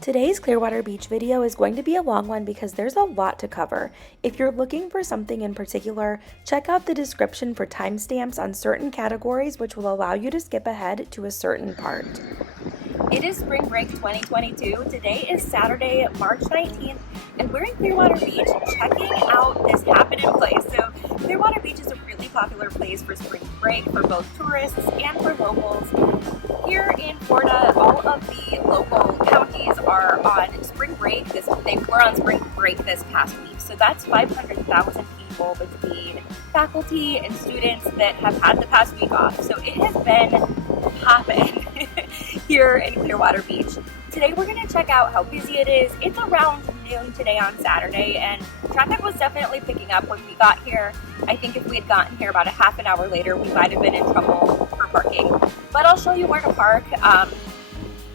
Today's Clearwater Beach video is going to be a long one because there's a lot to cover. If you're looking for something in particular, check out the description for timestamps on certain categories which will allow you to skip ahead to a certain part. It is spring break 2022. Today is Saturday, March 19th, and we're in Clearwater Beach checking out this happening place. So Clearwater Beach is a really popular place for spring break for both tourists and for locals. Here in Florida, all of the local counties are on spring break. They were on spring break this past week. So that's 500,000 people between faculty and students that have had the past week off. So it has been hopping here in Clearwater Beach. Today we're going to check out how busy it is. It's around noon today on Saturday, and traffic was definitely picking up when we got here. I think if we had gotten here about a half an hour later, we might have been in trouble for parking. But I'll show you where to park.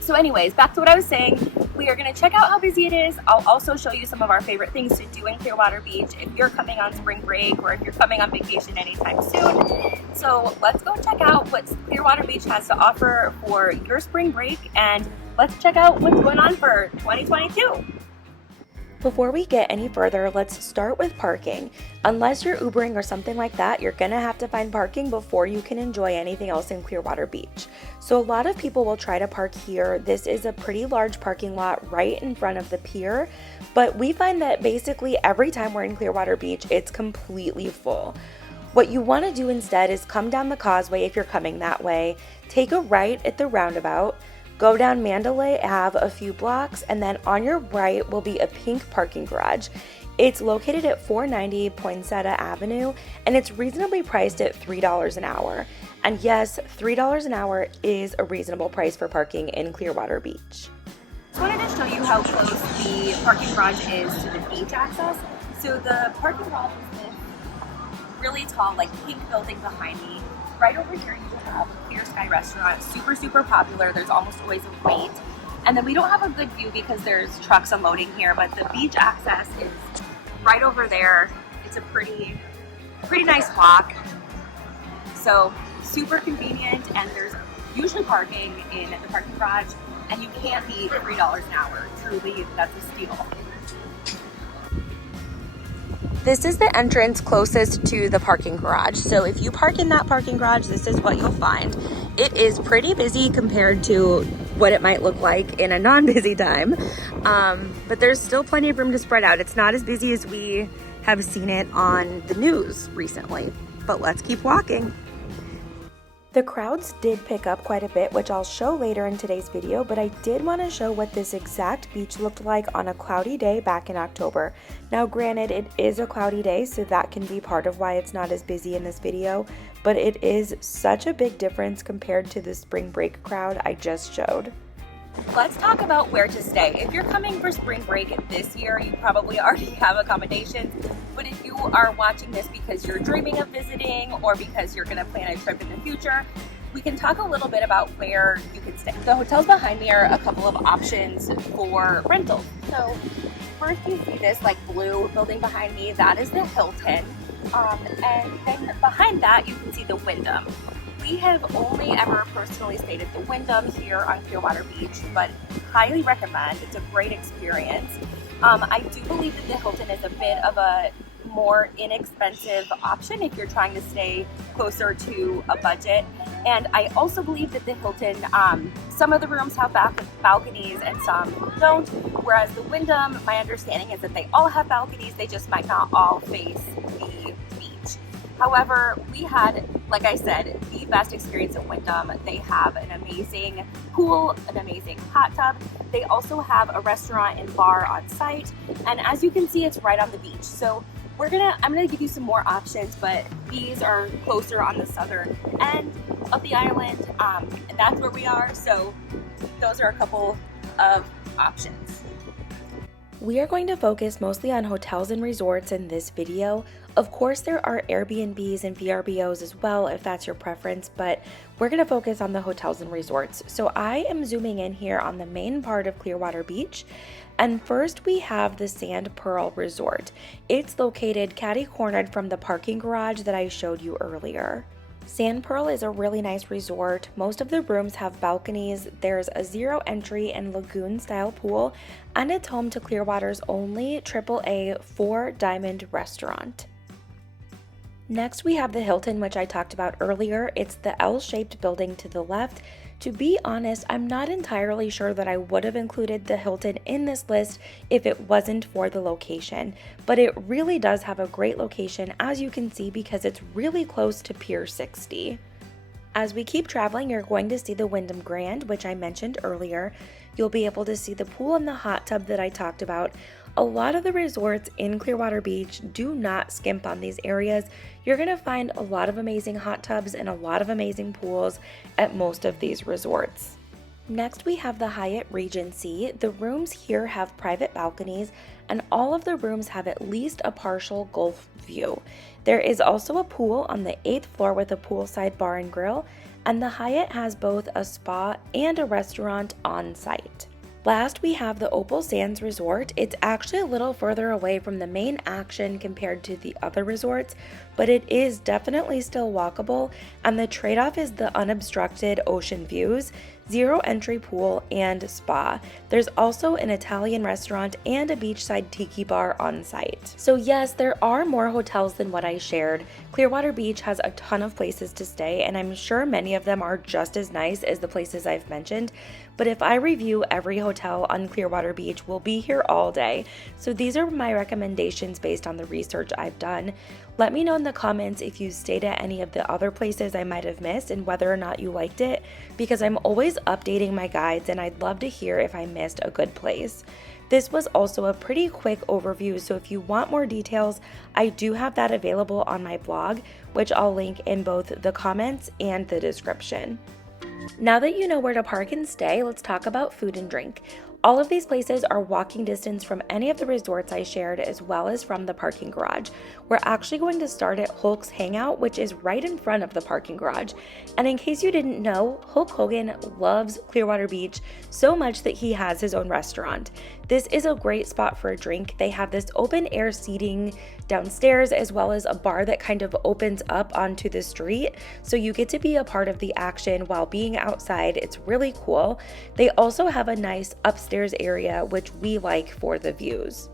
So anyways, back to what I was saying. We are going to check out how busy it is. I'll also show you some of our favorite things to do in Clearwater Beach if you're coming on spring break or if you're coming on vacation anytime soon. So let's go check out what Clearwater Beach has to offer for your spring break, and let's check out what's going on for 2022. Before we get any further, let's start with parking. Unless you're Ubering or something like that, you're gonna have to find parking before you can enjoy anything else in Clearwater Beach. So a lot of people will try to park here. This is a pretty large parking lot right in front of the pier, but we find that basically every time we're in Clearwater Beach, it's completely full. What you want to do instead is come down the causeway if you're coming that way, take a right at the roundabout, go down Mandalay Ave a few blocks, and then on your right will be a pink parking garage. It's located at 490 Poinsettia Avenue, and it's reasonably priced at $3 an hour. And yes, $3 an hour is a reasonable price for parking in Clearwater Beach. I wanted to show you how close the parking garage is to the beach access. So the parking garage is this really tall, like pink building behind me. Right over here you have a Pier restaurant, super popular. There's almost always a wait. And then we don't have a good view because there's trucks unloading here, but the beach access is right over there. It's a pretty nice walk. So super convenient, and there's usually parking in the parking garage, and you can't beat $3 an hour. Truly, that's a steal. This is the entrance closest to the parking garage. So if you park in that parking garage, this is what you'll find. It is pretty busy compared to what it might look like in a non-busy time. But there's still plenty of room to spread out. It's not as busy as we have seen it on the news recently, but let's keep walking. The crowds did pick up quite a bit, which I'll show later in today's video, but I did want to show what this exact beach looked like on a cloudy day back in October. Now granted, it is a cloudy day, so that can be part of why it's not as busy in this video, but it is such a big difference compared to the spring break crowd I just showed. Let's talk about where to stay. If you're coming for spring break this year, you probably already have accommodations, but if you are watching this because you're dreaming of visiting or because you're gonna plan a trip in the future, we can talk a little bit about where you can stay. The hotels behind me are a couple of options for rentals. So first you see this like blue building behind me, that is the Hilton. And then behind that you can see the Wyndham. We have only ever personally stayed at the Wyndham here on Clearwater Beach, but highly recommend. It's a great experience. I do believe that the Hilton is a bit of a more inexpensive option if you're trying to stay closer to a budget. And I also believe that the Hilton, some of the rooms have balconies and some don't, whereas the Wyndham, my understanding is that they all have balconies, they just might not all face the beach. However, we had, like I said, the best experience at Wyndham. They have an amazing pool, an amazing hot tub. They also have a restaurant and bar on site. And as you can see, it's right on the beach. So I'm gonna give you some more options, but these are closer on the southern end of the island. And that's where we are. So those are a couple of options. We are going to focus mostly on hotels and resorts in this video. Of course, there are Airbnbs and VRBOs as well if that's your preference, but we're going to focus on the hotels and resorts. So I am zooming in here on the main part of Clearwater Beach. And first we have the Sand Pearl Resort. It's located catty-cornered from the parking garage that I showed you earlier. Sand Pearl is a really nice resort. Most of the rooms have balconies, there's a zero entry and lagoon style pool, and it's home to Clearwater's only AAA 4-diamond restaurant. Next we have the Hilton, which I talked about earlier. It's the L-shaped building to the left. To be honest, I'm not entirely sure that I would have included the Hilton in this list if it wasn't for the location, but it really does have a great location, as you can see, because it's really close to Pier 60. As we keep traveling, you're going to see the Wyndham Grand, which I mentioned earlier. You'll be able to see the pool and the hot tub that I talked about. A lot of the resorts in Clearwater Beach do not skimp on these areas. You're going to find a lot of amazing hot tubs and a lot of amazing pools at most of these resorts. Next, we have the Hyatt Regency. The rooms here have private balconies, and all of the rooms have at least a partial Gulf view. There is also a pool on the 8th floor with a poolside bar and grill, and the Hyatt has both a spa and a restaurant on site. Last, we have the Opal Sands Resort. It's actually a little further away from the main action compared to the other resorts, but it is definitely still walkable, and the trade-off is the unobstructed ocean views, zero entry pool, and spa. There's also an Italian restaurant and a beachside tiki bar on site. So yes, there are more hotels than what I shared. Clearwater Beach has a ton of places to stay, and I'm sure many of them are just as nice as the places I've mentioned. But if I review every hotel on Clearwater Beach, we'll be here all day. So these are my recommendations based on the research I've done. Let me know in the comments if you stayed at any of the other places I might have missed and whether or not you liked it, because I'm always updating my guides and I'd love to hear if I missed a good place. This was also a pretty quick overview, so if you want more details, I do have that available on my blog, which I'll link in both the comments and the description. Now that you know where to park and stay, let's talk about food and drink. All of these places are walking distance from any of the resorts I shared, as well as from the parking garage. We're actually going to start at Hulk's Hangout, which is right in front of the parking garage. And in case you didn't know, Hulk Hogan loves Clearwater Beach so much that he has his own restaurant. This is a great spot for a drink. They have this open air seating downstairs, as well as a bar that kind of opens up onto the street, so you get to be a part of the action while being outside. It's really cool. They also have a nice upstairs area, which we like for the views.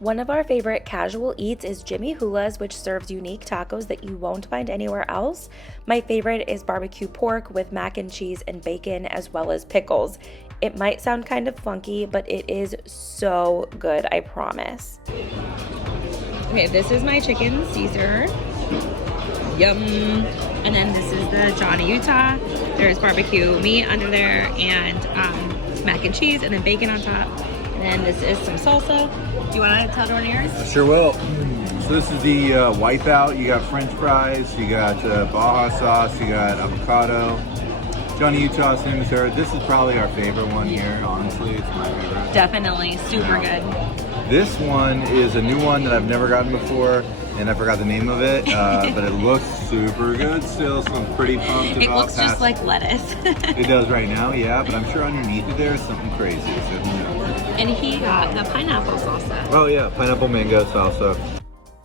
One of our favorite casual eats is Jimmy Hula's, which serves unique tacos that you won't find anywhere else. My favorite is barbecue pork with mac and cheese and bacon, as well as pickles. It might sound kind of funky, but it is so good, I promise. Okay, this is my chicken Caesar. Yum. And then this is the Johnny Utah. There's barbecue meat under there and mac and cheese and then bacon on top. And then this is some salsa. Do you want to tell one of yours? I sure will. So this is the Wipeout. You got French fries, you got Baja sauce, you got avocado. Johnny Utah, same as her. This is probably our favorite one here, honestly. It's my favorite. Definitely, super good. This one is a new one that I've never gotten before, and I forgot the name of it, but it looks super good still, so I'm pretty pumped about it. It looks just like lettuce. It does right now, yeah, but I'm sure underneath it there is something crazy. So who knows? And he got the pineapple salsa. Oh yeah, pineapple mango salsa.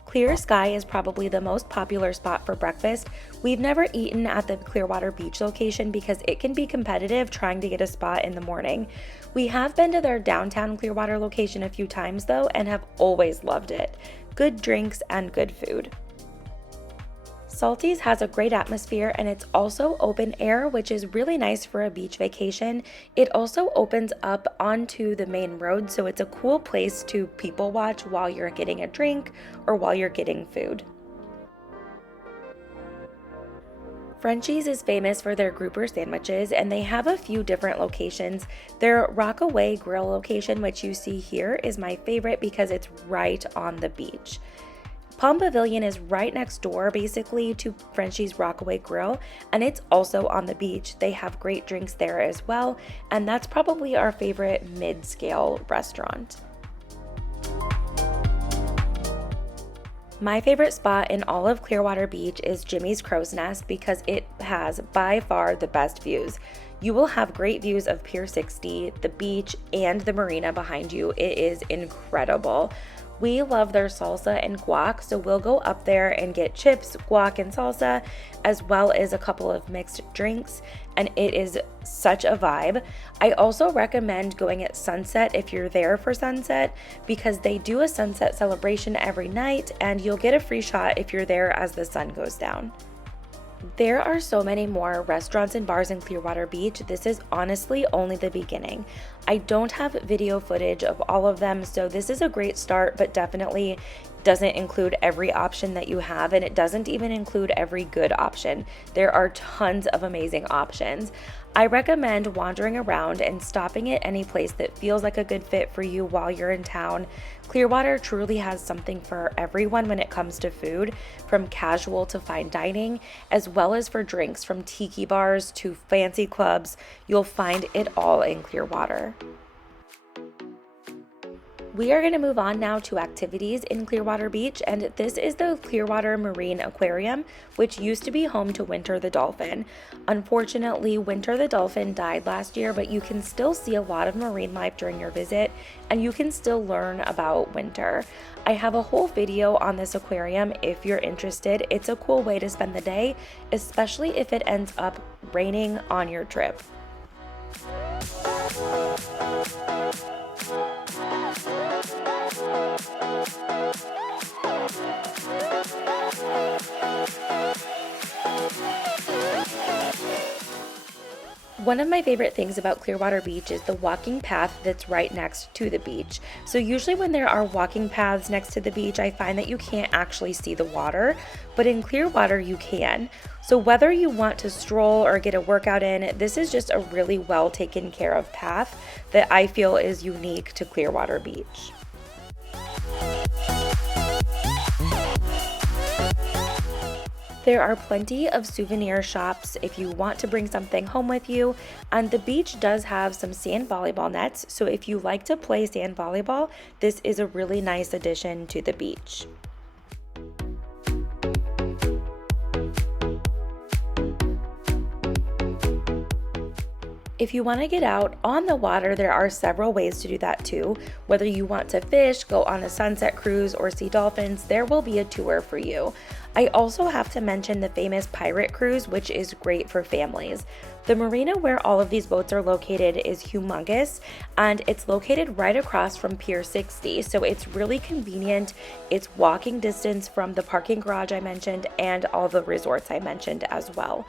Clear Sky is probably the most popular spot for breakfast. We've never eaten at the Clearwater Beach location because it can be competitive trying to get a spot in the morning. We have been to their downtown Clearwater location a few times though and have always loved it. Good drinks and good food. Salty's has a great atmosphere and it's also open air, which is really nice for a beach vacation. It also opens up onto the main road, so it's a cool place to people watch while you're getting a drink or while you're getting food. Frenchie's is famous for their grouper sandwiches, and they have a few different locations. Their Rockaway Grill location, which you see here, is my favorite because it's right on the beach. Palm Pavilion is right next door basically to Frenchie's Rockaway Grill, and it's also on the beach. They have great drinks there as well, and that's probably our favorite mid-scale restaurant. My favorite spot in all of Clearwater Beach is Jimmy's Crow's Nest because it has by far the best views. You will have great views of Pier 60, the beach, and the marina behind you. It is incredible. We love their salsa and guac, so we'll go up there and get chips, guac, and salsa, as well as a couple of mixed drinks, and it is such a vibe. I also recommend going at sunset if you're there for sunset, because they do a sunset celebration every night, and you'll get a free shot if you're there as the sun goes down. There are so many more restaurants and bars in Clearwater Beach. This is honestly only the beginning. I don't have video footage of all of them, so this is a great start, but definitely doesn't include every option that you have, and it doesn't even include every good option. There are tons of amazing options. I recommend wandering around and stopping at any place that feels like a good fit for you while you're in town. Clearwater truly has something for everyone when it comes to food, from casual to fine dining, as well as for drinks, from tiki bars to fancy clubs. You'll find it all in Clearwater. We are going to move on now to activities in Clearwater Beach, and this is the Clearwater Marine Aquarium, which used to be home to Winter the Dolphin. Unfortunately, Winter the Dolphin died last year, but you can still see a lot of marine life during your visit, and you can still learn about Winter. I have a whole video on this aquarium if you're interested. It's a cool way to spend the day, especially if it ends up raining on your trip. One of my favorite things about Clearwater Beach is the walking path that's right next to the beach. So usually when there are walking paths next to the beach, I find that you can't actually see the water, but in Clearwater you can. So whether you want to stroll or get a workout in, this is just a really well taken care of path that I feel is unique to Clearwater Beach. There are plenty of souvenir shops if you want to bring something home with you, and the beach does have some sand volleyball nets, so if you like to play sand volleyball, this is a really nice addition to the beach. If you want to get out on the water, there are several ways to do that too. Whether you want to fish, go on a sunset cruise, or see dolphins, there will be a tour for you. I also have to mention the famous pirate cruise, which is great for families. The marina where all of these boats are located is humongous, and it's located right across from Pier 60, so it's really convenient. It's walking distance from the parking garage I mentioned and all the resorts I mentioned as well.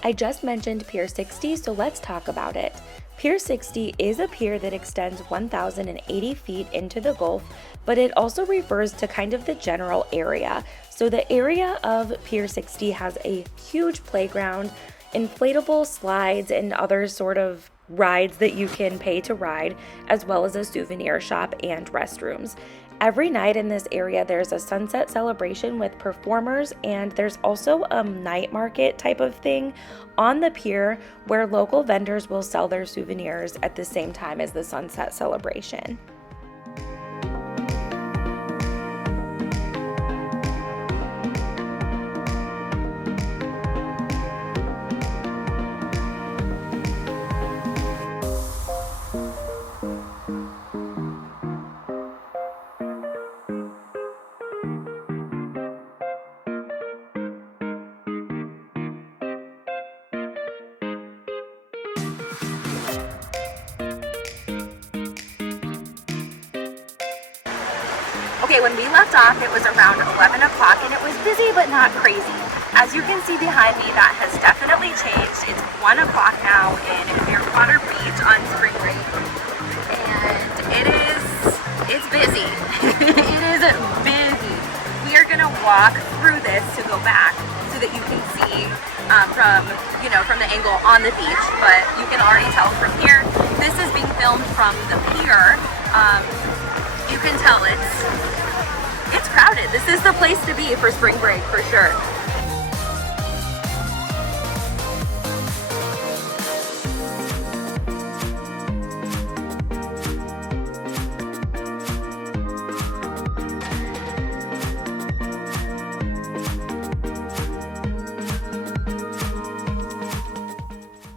I just mentioned Pier 60, so let's talk about it. Pier 60 is a pier that extends 1,080 feet into the Gulf, but it also refers to kind of the general area. So the area of Pier 60 has a huge playground, inflatable slides, and other sort of rides that you can pay to ride, as well as a souvenir shop and restrooms. Every night in this area, there's a sunset celebration with performers, and there's also a night market type of thing on the pier where local vendors will sell their souvenirs at the same time as the sunset celebration. Okay, when we left off, it was around 11 o'clock and it was busy but not crazy. As you can see behind me, that has definitely changed. It's 1 o'clock now in Clearwater Beach on spring break, and it's busy. It is busy. We are gonna walk through this to go back to so that you can see from the angle on the beach, but you can already tell from here. This is being filmed from the pier. You can tell it's crowded. This is the place to be for spring break for sure.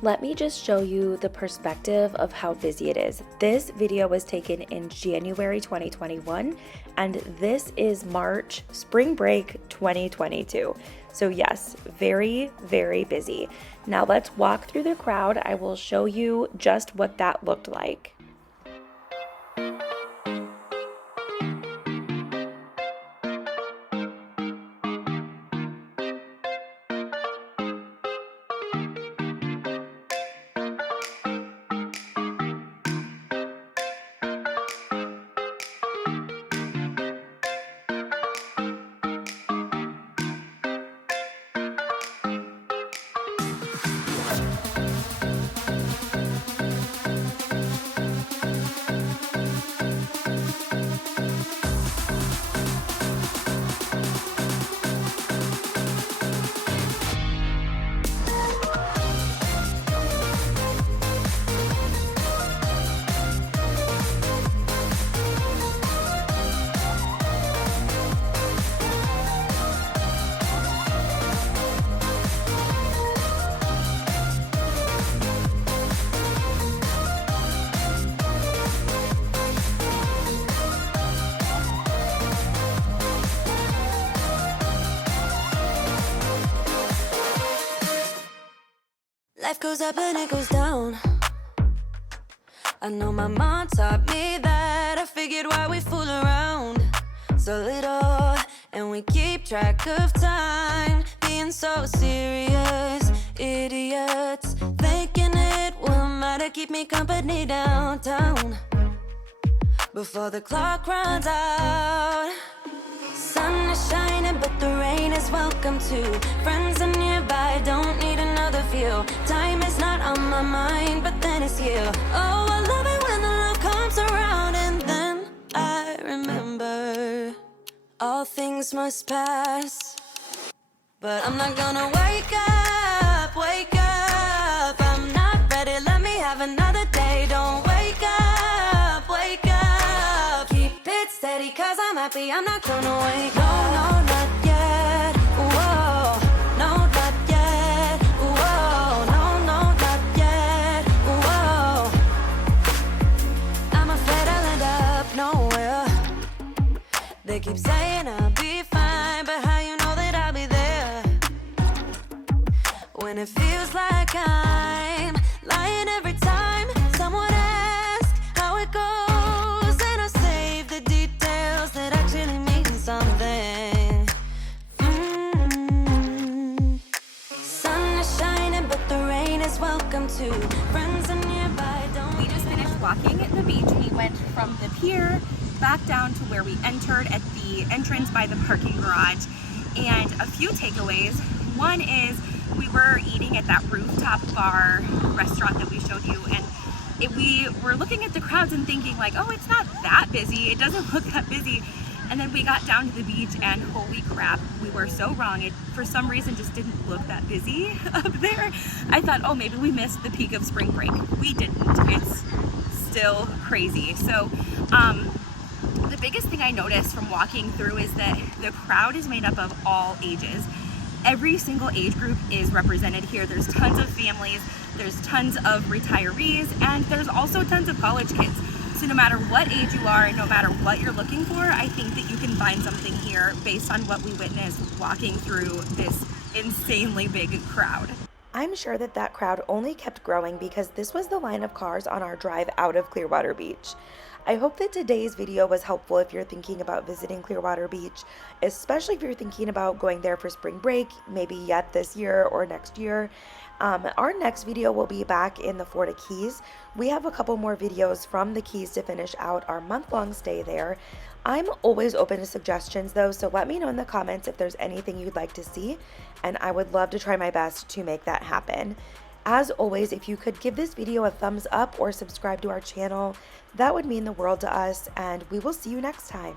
Let me just show you the perspective of how busy it is. This video was taken in January 2021, and this is March, spring break 2022. So yes, very, very busy. Now let's walk through the crowd. I will show you just what that looked like. Life goes up and it goes down. I know my mom taught me that. I figured why we fool around so little, and we keep track of time, being so serious. Idiots thinking it will matter, keep me company downtown before the clock runs out. Sun is shining, but the rain is welcome too. Friends are nearby, don't need another view. Time is not on my mind, but then it's you. Oh, I love it when the love comes around, and then I remember all things must pass. But I'm not gonna wake up, wake up. I'm not ready, let me have another day. Don't wake up, wake up. Keep it steady, cause I'm happy, I'm not gonna wake up. No, no, not yet, whoa. No, not yet, whoa. No, no, not yet, whoa. I'm afraid I'll end up nowhere. They keep saying I'll be fine, but how you know that I'll be there when it feels like I'm lying every time someone asks how it goes, and I save the details that actually mean something. Sun is shining, but the rain is welcome too. Friends are nearby, don't. We just finished walking at the beach. We went from the pier back down to where we entered at the entrance by the parking garage, and a few takeaways. One is we were eating at that rooftop bar restaurant that we showed you, and we were looking at the crowds and thinking like, oh, it's not that busy, it doesn't look that busy. And then we got down to the beach and holy crap, we were so wrong. It for some reason just didn't look that busy up there. I thought, oh, maybe we missed the peak of spring break. We didn't. It's still crazy. So the biggest thing I noticed from walking through is that the crowd is made up of all ages. Every single age group is represented here. There's tons of families, there's tons of retirees, and there's also tons of college kids. So no matter what age you are and no matter what you're looking for, I think that you can find something here based on what we witnessed walking through this insanely big crowd. I'm sure that that crowd only kept growing because this was the line of cars on our drive out of Clearwater Beach. I hope that today's video was helpful if you're thinking about visiting Clearwater Beach, especially if you're thinking about going there for spring break, maybe yet this year or next year. Our next video will be back in the Florida Keys. We have a couple more videos from the Keys to finish out our month-long stay there. I'm always open to suggestions though, so let me know in the comments if there's anything you'd like to see, and I would love to try my best to make that happen. As always, if you could give this video a thumbs up or subscribe to our channel, that would mean the world to us, and we will see you next time.